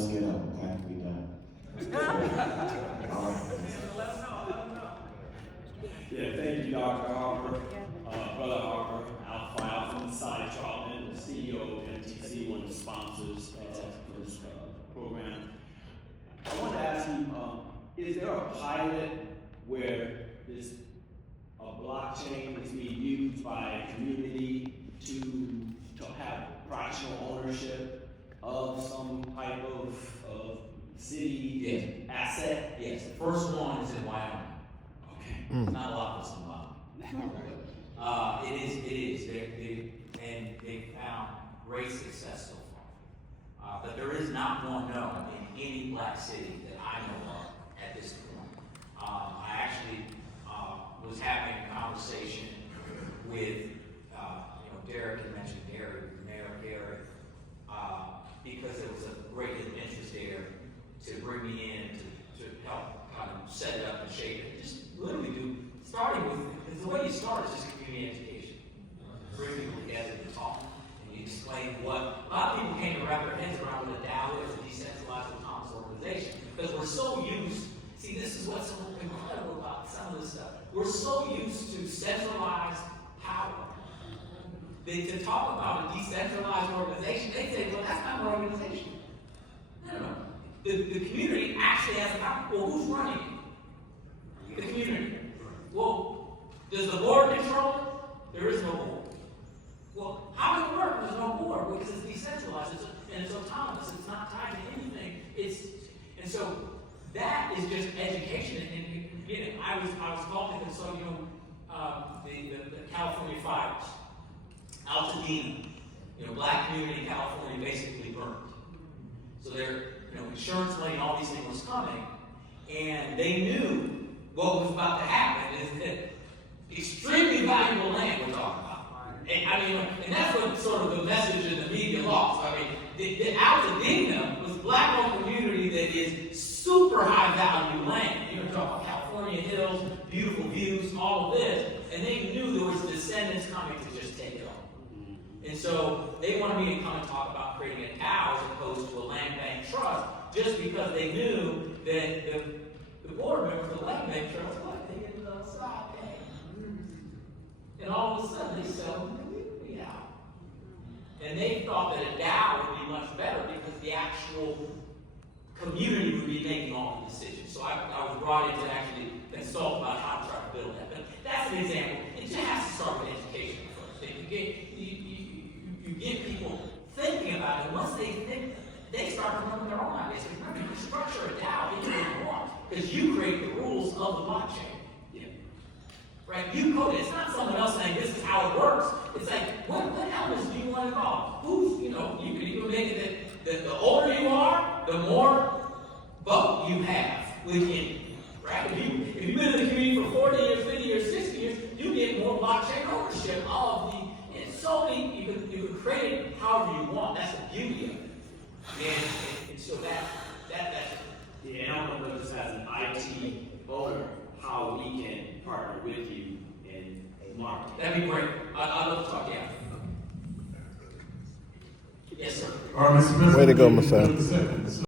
else get up, okay? We done. Yeah, thank you, Dr. Harper, Brother Harper, Alpha from Masai, the CEO of NTC, one of the sponsors for this program. I want to ask you, is there a pilot where this blockchain is being used by a community to have fractional ownership of some type of city asset? Yes, the first one is in Wyoming. Okay. Not a lot of us in Wyoming. It is. And they found great success so far. But there is not one known in any black city that I know of at this point. I actually was having a conversation with, Derek had mentioned Mayor Gary, because there was a great deal of interest there to bring me in to help kind of set it up and shape it. Just literally starting with, because the way you start is just community education. Bring people together to talk, and you explain what, a lot of people can't wrap their heads around what a DAO is, a decentralized autonomous organization, because we're so used, see, this is what's so incredible about some of this stuff. We're so used to centralized power. To talk about a decentralized organization, they say, well, that's not an organization. No. The community actually has a power. Well, who's running it? The community. Well, does the board control it? There is no board. Well, how does it work? There's no board because it's decentralized and it's autonomous. It's not tied to anything. And so that is just education. And again, I was talking to the California fires. Altadena, black community in California basically burned. So their, insurance money and all these things was coming, and they knew what was about to happen. Is that extremely valuable land we're talking about. And that's what sort of the message in the media lost. The Altadena was a black-owned community that is super high value land. You're talking about California hills, beautiful views, all of this, and they knew there was descendants coming to just take it all. And so they wanted me to come and talk about creating a DAO as opposed to a land bank trust, just because they knew that the board members of the land bank trust, they get the side pay. And all of a sudden they sell the community out. And they thought that a DAO would be much better because the actual community would be making all the decisions. So I was brought in to actually consult about how to try to build that. But that's an example. It just has to start with education first. You get people thinking about it. Once they think, they start to come up with their own ideas. Remember, you can structure a DAO any way you want because you create the rules of the blockchain. Yeah. Right? You code it. It's not someone else saying this is how it works. It's like, what elements do you want to involve? You can even make it that the older you are, the more vote you have within you. Right? If you've been in the community for 40 years, 50 years, 60 years, you get more blockchain ownership of the. You can create it however you want. That's the beauty of it. And so that's yeah, and I don't know just as an IT owner how we can partner with you in marketing. That'd be great. I'd love to talk to you. Yes, sir. All right, Mr. President. Way to go, Masai.